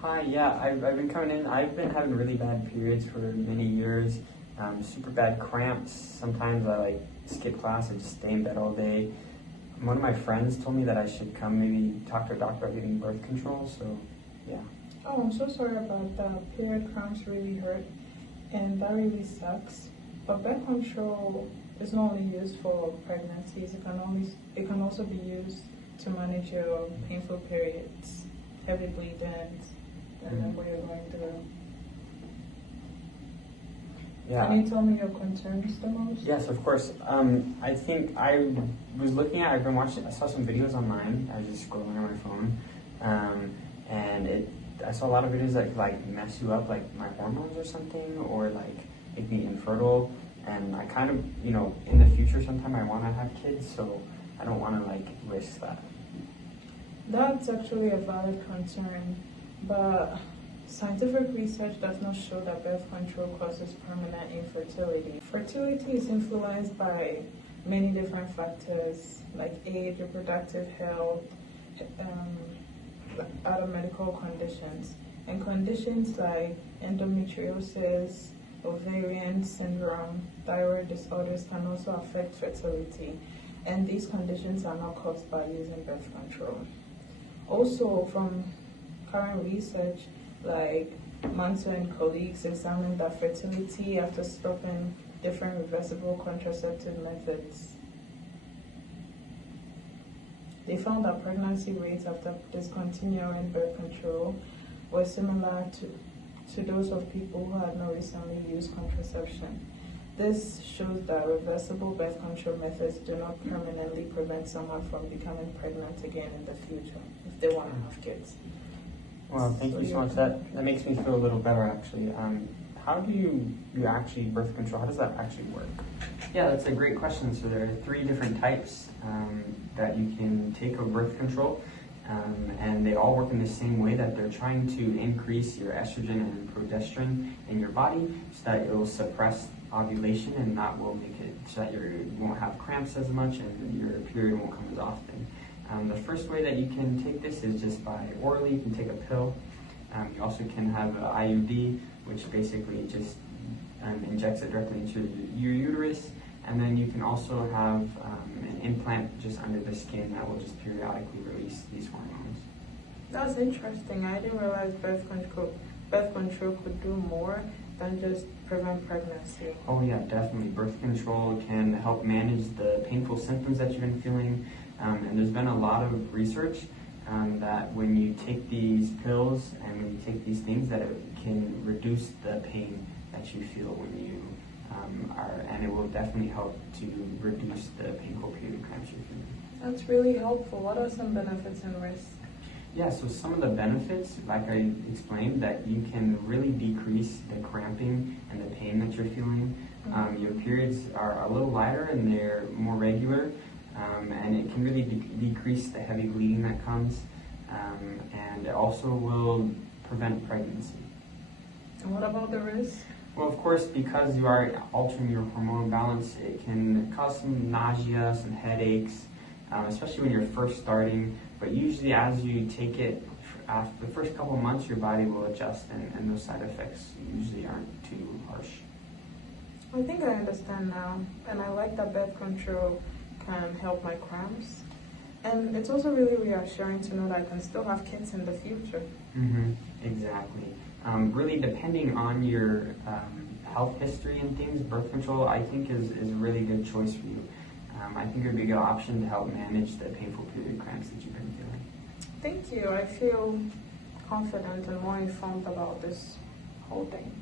Hi, yeah, I've been coming in. I've been having really bad periods for many years. Super bad cramps. Sometimes I skip class and just stay in bed all day. One of my friends told me that I should come maybe talk to a doctor about getting birth control. So, yeah. Oh, I'm so sorry about that. Period cramps really hurt, and that really sucks. But birth control is not only used for pregnancies. It can also be used to manage your painful periods, heavy bleedings, and then what you're going through. Yeah. Can you tell me your concerns the most? Yes, of course. I think I was looking at. I've been watching. I saw some videos online. I was just scrolling on my phone, and I saw a lot of videos that mess you up, like my hormones or something, or make me infertile. And I kind of, in the future, sometime I want to have kids, so I don't want to risk that. That's actually a valid concern, but scientific research does not show that birth control causes permanent infertility. Fertility is influenced by many different factors like age, reproductive health, other medical conditions. And conditions like endometriosis, ovarian syndrome, thyroid disorders can also affect fertility. And these conditions are not caused by using birth control. Also, from current research, Manso and colleagues examined that fertility after stopping different reversible contraceptive methods. They found that pregnancy rates after discontinuing birth control were similar to those of people who had not recently used contraception. This shows that reversible birth control methods do not permanently prevent someone from becoming pregnant again in the future if they want to have kids. Well, thank you so much. That makes me feel a little better, actually. How do you actually birth control? How does that actually work? Yeah, that's a great question. So there are 3 different types that you can take of birth control, and they all work in the same way, that they're trying to increase your estrogen and progesterone in your body so that it will suppress ovulation, and that will make it so that you won't have cramps as much and your period won't come as often. The first way that you can take this is just by orally. You can take a pill. You also can have an IUD, which basically just injects it directly into your uterus. And then you can also have an implant just under the skin that will just periodically release these hormones. That's interesting. I didn't realize birth control could do more than just prevent pregnancy. Oh yeah, definitely. Birth control can help manage the painful symptoms that you've been feeling. And there's been a lot of research that when you take these pills and when you take these things, that it can reduce the pain that you feel when you and it will definitely help to reduce the painful period cramps you're feeling. That's really helpful. What are some benefits and risks? Yeah, so some of the benefits, like I explained, that you can really decrease the cramping and the pain that you're feeling. Your periods are a little lighter and they're more regular. And it can really decrease the heavy bleeding that comes, and it also will prevent pregnancy. And what about the risk? Well, of course, because you are altering your hormonal balance, it can cause some nausea, some headaches, especially when you're first starting. But usually as you take it, after the first couple of months, your body will adjust, and those side effects usually aren't too harsh. I think I understand now, and I like that birth control can help my cramps. And it's also really reassuring to know that I can still have kids in the future. Exactly. Really, depending on your health history and things, birth control, I think, is a really good choice for you. I think it would be a good option to help manage the painful period cramps that you've been feeling. Thank you. I feel confident and more informed about this whole thing.